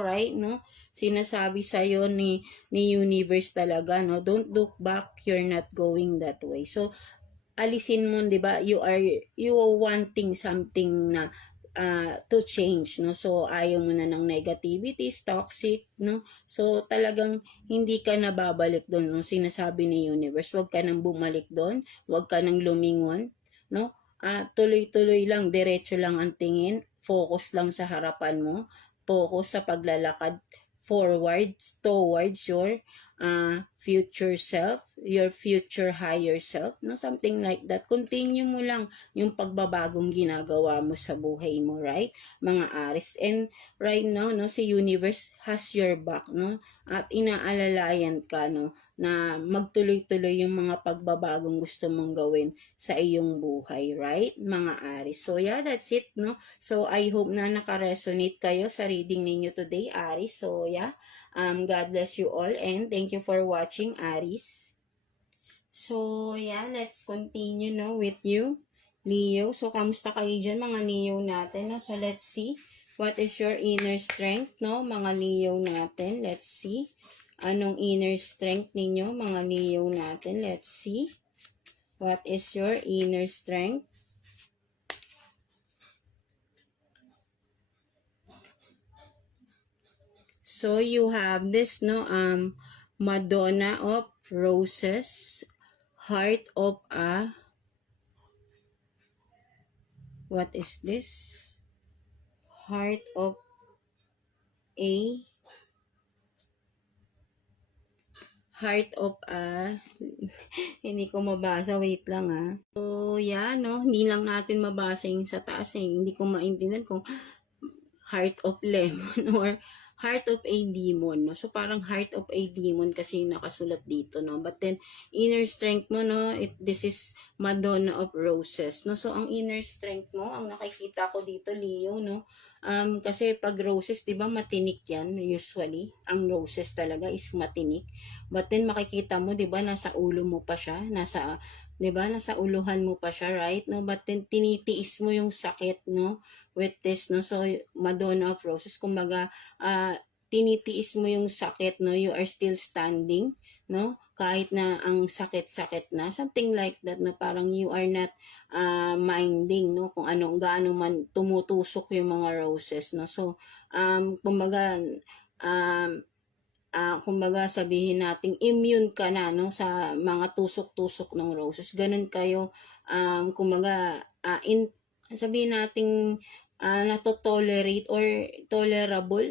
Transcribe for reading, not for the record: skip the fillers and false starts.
right, no? Sinasabi sa'yo ni universe talaga, no? Don't look back, you're not going that way. So, alisin mo, 'di ba? You are wanting something na to change, no? So ayaw mo na ng negativities, toxic, no? So talagang hindi ka na babalik doon, no? Sinasabi ni universe, wag ka nang bumalik doon, wag ka nang lumingon, no? Tuloy-tuloy lang, diretso lang ang tingin, focus lang sa harapan mo, focus sa paglalakad forwards towards your future self, your future higher self, no? Something like that. Continue mo lang yung pagbabagong ginagawa mo sa buhay mo, right? Mga Aries. And right now, no, si universe has your back, no? At inaalalayan ka, no, na magtuloy-tuloy yung mga pagbabagong gusto mong gawin sa iyong buhay, right? Mga Aries. So yeah, that's it, no? So I hope na naka-resonate kayo sa reading ninyo today, Aries. So yeah, God bless you all and thank you for watching, Aries. So, yeah, let's continue, no, with you, Leo. So, kamusta kayo dyan, mga Leo natin, no? So, let's see. What is your inner strength, no, mga Leo natin? Let's see. Anong inner strength ninyo, mga Leo natin? Let's see. What is your inner strength? So, you have this, no, Madonna of Roses, Heart of a, what is this? Heart of a, Heart of a, hindi ko mabasa, wait lang So, yeah, no, hindi lang natin mabasa yung sa taas hindi ko maintindihan kung Heart of Lemon or Heart of a Demon, no? So, parang Heart of a Demon kasi yung nakasulat dito, no? But then, inner strength mo, no? This is Madonna of Roses, no? So, ang inner strength mo, ang nakikita ko dito, Leo, no? Kasi pag roses, di ba, matinik yan, usually. Ang roses talaga is matinik. But then, makikita mo, di ba, nasa ulo mo pa siya, nasa, di ba, nasa uluhan mo pa siya, right? No? But then, tinitiis mo yung sakit, no? With this, no? So, Madonna of Roses, kumbaga, tinitiis mo yung sakit, no? You are still standing, no? Kahit na ang sakit-sakit na, something like that, no? Parang you are not minding, no? Kung gaano man tumutusok yung mga roses, no? So, kumbaga, kumbaga sabihin nating immune ka na, no? Sa mga tusok-tusok ng roses. Ganun kayo, kumbaga, sabihin nating nato-tolerate or tolerable